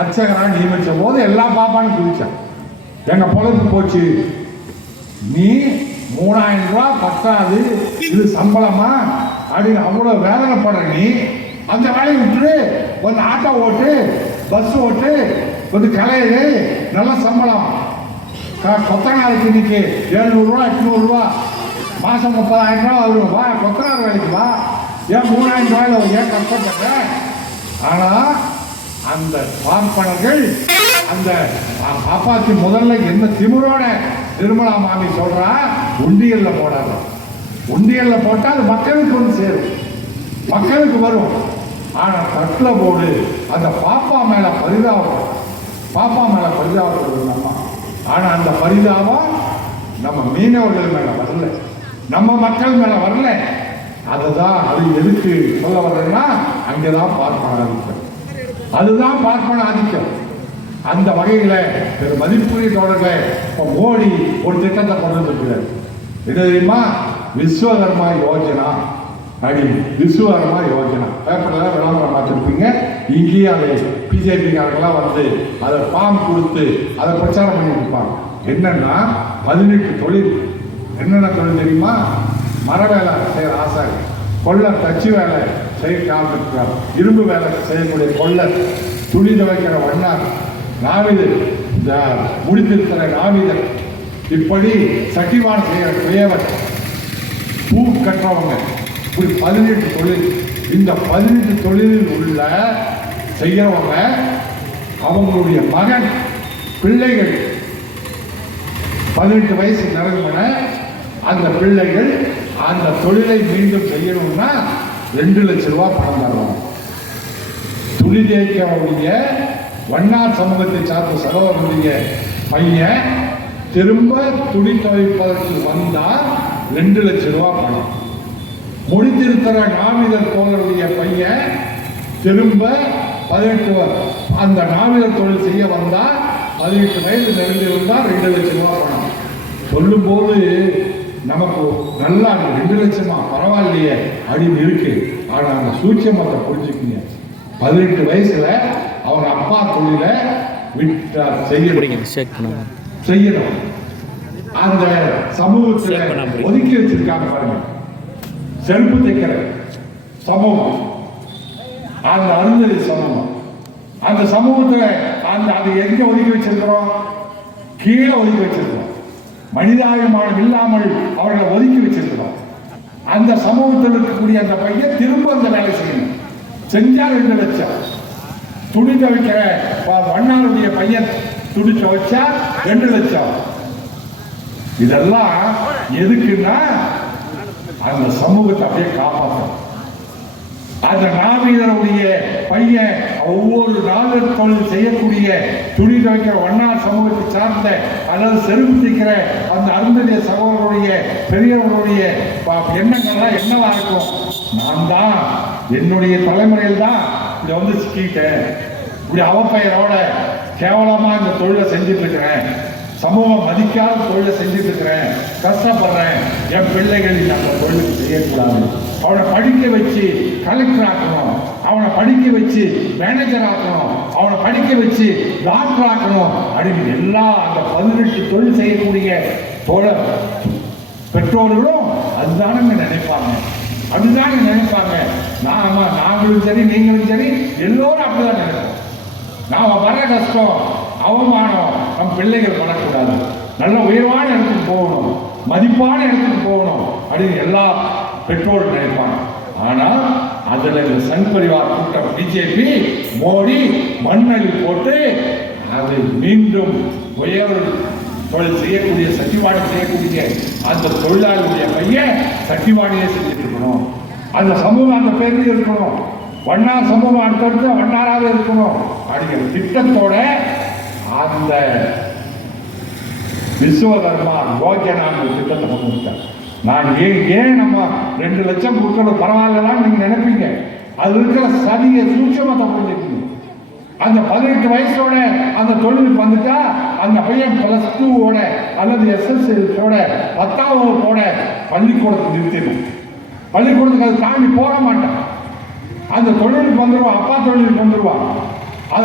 அர்ச்சகராக நியமித்த போது எல்லா பாப்பானும் குதிச்சான். எங்க பொழுது போச்சு, நீ 3000 ரூபா பத்தாது, இது சம்பளமா அப்படின்னு அவ்வளவு வேதனைப்படுற நீ அந்த வேலையை விட்டுரு, வந்து ஆட்டோ ஓட்டு, பஸ் ஓட்டு, வந்து கலையில நல்ல சம்பளம். கொத்தனாருக்கு இன்னைக்கு 700 ரூபா 800 ரூபா, மாசம் 30,000 ரூபா வரும், வா கொத்தனார் வேலைக்கு வா, ஏன் 3000 ரூபாயில ஏன் கஷ்டப்பட்ட? ஆனா அந்த பார்ப்பனர்கள் அந்த பாப்பாத்தி முதல்ல என்ன திமிரோட நிர்மலா மாமி சொல்றா, உண்டியல்ல போடாத, உண்டியல்ல போட்டா அது மக்களுக்கு வந்து சேரும், மக்களுக்கு வரும். ஆனா தட்டுல போடு. அந்த பாப்பா மேல பரிதாபம், பாப்பா மேல பரிதாபப்படுது அம்மா. ஆனா அந்த பரிதாபம் நம்ம மீனவர்கள் மேல வரல, நம்ம மக்கள் மேல வரல. அதுதான் அது எதுக்கு சொல்ல வர்றேன்னா, அங்கதான் பார்ப்பன ஆதிக்கம், அதுதான் பார்ப்பன ஆதிக்கம். அந்த வகையில மதிப்புரிய தொடர்ல மோடி ஒரு திட்டத்தை கொண்டு வந்திருக்கிறார். என்ன தெரியுமா? விஸ்வகர்மா யோஜனா அப்படின்னு. விஸ்வகர்மா யோஜனா பேப்பர்ல விளம்பரம் பார்த்துருப்பீங்க. இங்கேயும் அதை பிஜேபிக்காரர்களாம் வந்து அதை ஃபார்ம் கொடுத்து அதை பிரச்சாரம் பண்ணிட்டு இருப்பாங்க. என்னன்னா 18 தொழில் என்னென்ன தொழில் தெரியுமா? மர வேலை செய்கிற ஆசாரி, கொள்ளர் தச்சு வேலை செய்ய காத்திருக்கிறார், இரும்பு வேலை செய்யக்கூடிய கொள்ளர், துணி துவைக்கிற வண்ணார், நாவிதர், இந்த முடித்திருக்கிற நாவிதர், இப்படி சட்டிவான் செய்கிற குயவர், பூ கட்டுறவங்க, இப்படி 18 தொழில். இந்த 18 தொழிலில் உள்ள செய்யறவங்க அவங்களுடைய மகன் பிள்ளைகள் 18 வயசு நிரம்பின அந்த பிள்ளைகள் அந்த தொழிலை மீண்டும் செய்யணும்னா 2 லட்சம் ரூபாய் பணம் தருவாங்க. துணி தேய்க்கக்கூடிய வண்ணார் சமூகத்தை சார்ந்த சகோதரனுடைய பையன் திரும்ப துணி துவைப்பதற்கு வந்தால் 2 லட்சம் ரூபாய் பணம். முடித்திருக்கிற நாவிதர் தோழருடைய பையன் திரும்ப 18 அந்த நாவிதர் தொழில் செய்ய வந்தால் 18 வயது நிறைந்திருந்தால் 2 லட்சம் ரூபாய் பணம். சொல்லும் போது நமக்கு நல்லா 2 லட்சமா பரவாயில்லையே அப்படின்னு இருக்கு. ஆனா அந்த சூட்சமத்தை புரிஞ்சுக்கீங்க. 18 வயசுல அவங்க அப்பா தொழில விட்டா செய்யணும். அந்த சமூகத்துல ஒதுக்கி வச்சிருக்காங்க பாருங்க. செருப்பு தைக்கிற சமூகம், அந்த அருந்ததி சமூகம், அந்த சமூகத்துல அது எங்க ஒதுக்கி வச்சிருக்கிறோம்? கீழே ஒதுக்கி வச்சிருக்கிறோம். மனிதாபிமானம் இல்லாமல் அவர்களை ஒதுக்கி வச்சிருக்கிறோம். அந்த சமூகத்தில் இருக்கக்கூடிய அந்த பையன் திரும்ப அந்த வேலை செய்யணும். செஞ்சா 2 லட்சம். துணி துவைக்கிற வண்ணாருடைய பையன் துணி துவைச்சா 2 லட்சம். இதெல்லாம் எதுக்குன்னா அந்த சமூகத்தை அப்படியே காப்பாற்றணும். அந்த நாவீதருடைய பையன் ஒவ்வொரு நாள் தொழில் செய்யக்கூடிய துணி துவைக்கிற வண்ணார் சமூகத்தை சார்ந்த அல்லது செருப்பு தைக்கிற அந்த அருந்ததிய சகோதரருடைய பெரியவர்களுடைய எண்ணங்கள்லாம் என்னவா இருக்கும்? நான் தான் என்னுடைய தலைமுறையில் தான் இதை வந்து சிக்கிட்டேன், இப்படி அவப்பெயரோட கேவலமா இந்த தொழிலை செஞ்சுட்டு இருக்கிறேன், சமூகம் மதிக்காத தொழிலை செஞ்சுட்டு இருக்கிறேன், கஷ்டப்படுறேன், என் பிள்ளைகள் அந்த தொழிலுக்கு செய்யக்கூடாது, அவனை படிக்க வச்சு கலெக்டர் ஆக்கணும், அவனை படிக்க வச்சு மேனேஜர் ஆக்கணும், அவனை படிக்க வச்சு டாக்டர் ஆக்கணும் அப்படின்னு எல்லா அந்த 18 தொழில் செய்யக்கூடிய பெற்றோர்களும் அதுதானங்க நினைப்பாங்க. அப்படிதாங்க நினைப்பாங்க. நாங்களும் சரி நீங்களும் சரி எல்லோரும் அப்படிதான் நினைப்போம். நாம வர கஷ்டம் அவமானம் நம் பிள்ளைகள் படக்கூடாது, நல்ல உயர்வான இடத்துக்கு போகணும், மதிப்பான இடத்துக்கு போகணும் அப்படின்னு எல்லா பெற்றோரும் நினைப்பாங்க. ஆனால் அதுல இந்த சங் பரிவார் கூட்டம் பிஜேபி மோடி மண்ணளி போட்டு அது மீண்டும் உயர் தொழில் செய்யக்கூடிய சட்டிவாணி செய்யக்கூடிய அந்த தொழிலாளியுடைய பையன் சட்டிவாணியை செஞ்சுட்டு இருக்கணும். அந்த சமூகம் அந்த பேர்ல இருக்கணும். வண்ணார் சமூகம் அடுத்தடுத்து வண்ணாராக இருக்கணும் அப்படிங்கிற திட்டத்தோட அந்த விஸ்வகர்மா யோஜனாங்கிற திட்டத்தை கொண்டு வந்துட்டார். நான் ஏன் நம்ம 2 லட்சம் கொடுக்கறது பரவாயில்லதான் நீங்க நினைப்பீங்க. அது இருக்கிற சதிய சூட்சமத்தை புரிஞ்சுக்கணும். அந்த 18 வயசோட அந்த தொழிலுக்கு வந்துட்டா அந்த பையன் +2 அல்லது SSLCயோட 10ஆம் வகுப்போட பள்ளிக்கூடத்தை நிறுத்திடும். பள்ளிக்கூடத்துக்கு அது தாண்டி போக மாட்டான். அந்த தொழிலுக்கு வந்துடுவான், அப்பா தொழிலுக்கு வந்துடுவான்.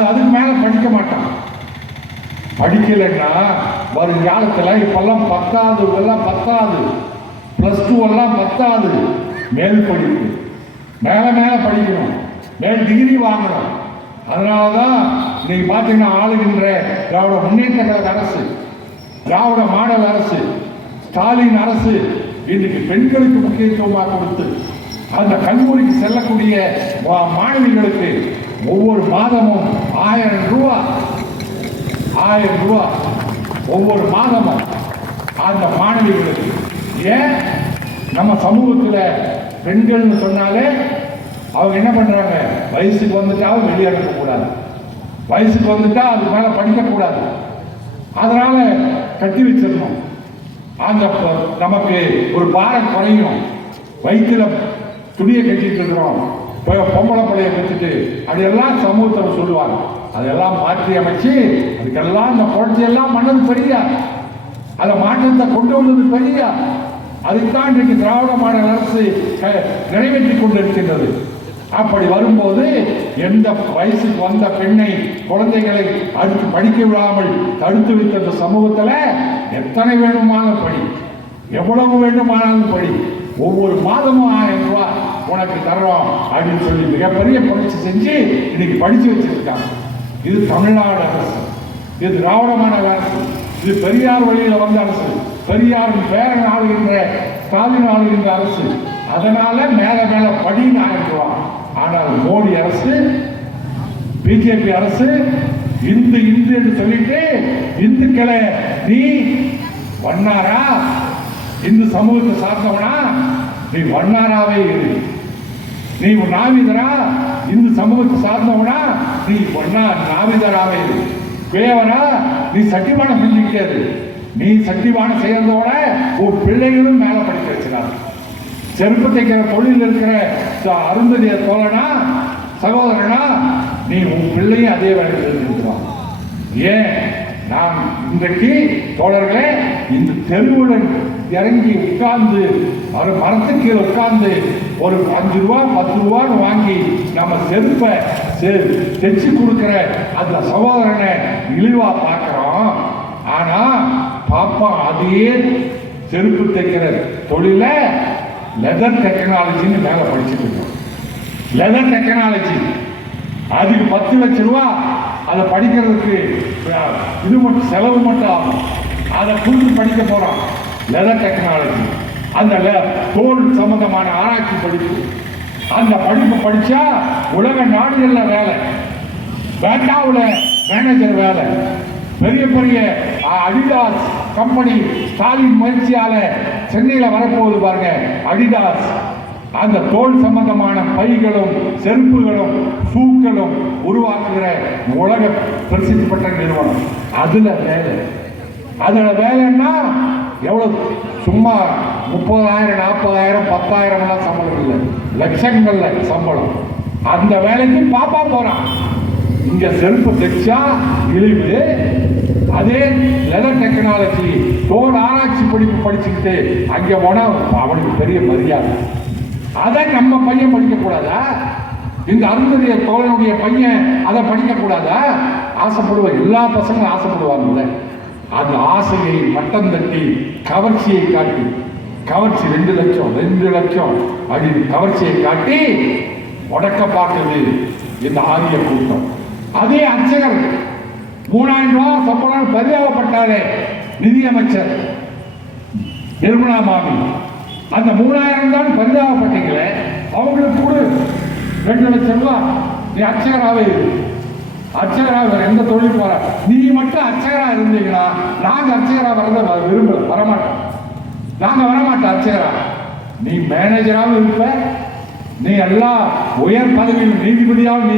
அதுக்கு மேல படிக்க மாட்டான். படிக்கலைன்னா வரும் காலத்துல இப்பெல்லாம் 10வது +2 எல்லாம் 10வது மேல் படிப்பு, மேல படிக்கணும், மேல் டிகிரி வாங்கணும். அதனாலதான் இன்னைக்கு பார்த்தீங்கன்னா ஆளுகின்ற திராவிட முன்னேற்ற கழக அரசு, திராவிட மாடல் அரசு, ஸ்டாலின் அரசு இன்னைக்கு பெண்களுக்கு முக்கியத்துவமாக கொடுத்து அந்த கல்லூரிக்கு செல்லக்கூடிய மாணவிகளுக்கு ஒவ்வொரு மாதமும் 1000 ரூபாய் ஒவ்வொரு மாதமும் அந்த மாணவிகளுக்கு. ஏன் நம்ம சமூகத்தில் பெண்கள்னு சொன்னாலே அவங்க என்ன பண்றாங்க? வயசுக்கு வந்துட்டாலும் வெளியே அனுப்பக்கூடாது, வயசுக்கு வந்துட்டா அது மேல படிக்கக்கூடாது, அதனால கட்டி வச்சிடணும். அந்த நமக்கு ஒரு பாரம் குறையும். வயிற்றுல துணியை கட்டிட்டு இருக்கிறோம், பொம்பளை பிள்ளைய கட்டிட்டு அதெல்லாம் சமூகத்தில் சொல்லுவாங்க. அதெல்லாம் மாற்றி அமைச்சு அதுக்கெல்லாம் இந்த புரட்சியெல்லாம் பண்ணது பெரியார். அதை மாற்றத்தை கொண்டு வந்தது பெரியார். அதுதான் இன்றைக்கு திராவிட மாடல் அரசு நிறைவேற்றி கொண்டிருக்கின்றது. அப்படி வரும்போது எந்த வயசுக்கு வந்த பெண்ணை குழந்தைகளை அடுத்து படிக்க விடாமல் தடுத்து வைத்த சமூகத்தில் எத்தனை வேணுமான படி, எவ்வளவு வேண்டுமானாலும் படி, ஒவ்வொரு மாதமும் 1000 ரூபாய் உனக்கு தர்றோம் அப்படின்னு சொல்லி மிகப்பெரிய புரட்சி செஞ்சு இன்னைக்கு படிச்சு வச்சிருக்காங்க. இது தமிழ்நாடு அரசு, இது திராவிட மாடல் அரசு, இது பெரியார் வழியில வந்த அரசு, பெரியாரின் பேரன் ஆளுகின்ற ஸ்டாலின் ஆளுகின்ற அரசு. அதனால மேல மேல படின்னு 1000 ரூபாய். ஆனால் மோடி அரசு, பிஜேபி அரசு இந்து இந்து என்று சொல்லிட்டு இந்துக்களை நீ வண்ணாரா, இந்து சமூகத்தை சார்ந்தவனா, நீ வண்ணாராவே இரு. நீ நாவிதரா, இந்து சமூகத்தை சார்ந்தவனா, நீ நாவிதராவே இரு. வேவரா, நீ சட்டிவானம் செஞ்சுக்கிறது. நீ சட்டிவானம் செய்யறதோட உன் பிள்ளைகளும் மேல படிக்க வச்சுறாங்க. செருப்பு தைக்கிற தொழில் இருக்கிற அருந்ததிய தோழனா, சகோதரனா, நீ உன் பிள்ளையும் அதே வேலையில் இருக்கிறான். ஏன் நான் இன்றைக்கு தோழர்களே இந்த தெருவுடன் இறங்கி உட்கார்ந்து ஒரு மரத்துக்கு உட்கார்ந்து ஒரு 5 ரூபா 10 ரூபான்னு வாங்கி நம்ம செருப்பை தைச்சு கொடுக்கிற அந்த சகோதரனை இழிவா பார்க்கிறோம். ஆனா பாப்பா அதே செருப்பு தைக்கிற தொழில லெதர் டெக்னாலஜின்னு மேல படிச்சுட்டு இருக்கோம். லெதர் டெக்னாலஜி அதுக்கு 10 லட்சம் ரூபா. அதை படிக்கிறதுக்கு இது மட்டும் செலவு மட்டும் ஆகும். அதை புரிஞ்சு படிக்க போறோம். லெதர் டெக்னாலஜி, அந்த தோல் சம்பந்தமான ஆராய்ச்சி படிப்பு. அந்த படிப்பு படிச்சா உலக நாடுகள்ல வேலை, பேட்டாவில் மேனேஜர் வேலை, பெரிய பெரிய அடிடாஸ் கம்பெனி ஸ்டாலின் முயற்சியால சென்னையில் வரப்போகுது பாருங்க. அடிடாஸ் அந்த தோல் சம்பந்தமான பைகளும் செருப்புகளும் ஷூக்களும் உருவாக்குகிற உலக பிரசித்தி பெற்ற நிறுவனம். அதுல வேலைன்னா எவ்வளவு? சும்மா 30,000 40,000 10,000 சம்பளம் இல்லை, லட்சங்கள்ல சம்பளம். அந்த வேலைக்கு பாப்பா போறான். இங்க செருப்பு தைச்சா இழிவு. அதே லெதர் டெக்னாலஜி தோல் ஆராய்ச்சி படிப்பு படிச்சுக்கிட்டு அங்க போனா அவனுக்கு பெரிய மரியாதை. அதை நம்ம பையன் படிக்க கூடாதா? இந்த அருந்ததிய தோழனுடைய பையன் அதை படிக்க கூடாதா? ஆசைப்படுவ எல்லா பசங்களும் ஆசைப்படுவாங்கல்ல. அந்த ஆசையை மட்டம் தட்டி கவர்ச்சியை காட்டி, கவர்ச்சி 2 லட்சம் 2 லட்சம் அப்படின்னு கவர்ச்சியை காட்டி உடக்க பார்க்குது இந்த ஆரிய கூட்டம். அதே அர்ச்சகர் 3000 ரூபாய் சம்பளம் பரிதாபப்பட்டாரே நிதியமைச்சர் நிர்மலா மாமி. அந்த 3000 தான் பரிதாபப்பட்டீங்களே, அவங்களுக்கு கூட 2 லட்சம் ரூபாய். நீ அர்ச்சகராகவே இரு. அர்ச்சகராக எந்த தொழில் போற, நீ மட்டும் அர்ச்சகரா இருந்தீங்கன்னா நாங்க அர்ச்சகரா வரத விரும்பல, வரமாட்டோம். நாங்க வரமாட்டோம் அர்ச்சகரா. நீ மேனேஜராகவும் இருப்ப, நீ எல்லா உயர் பதவியில் நீதிபதியாகவும்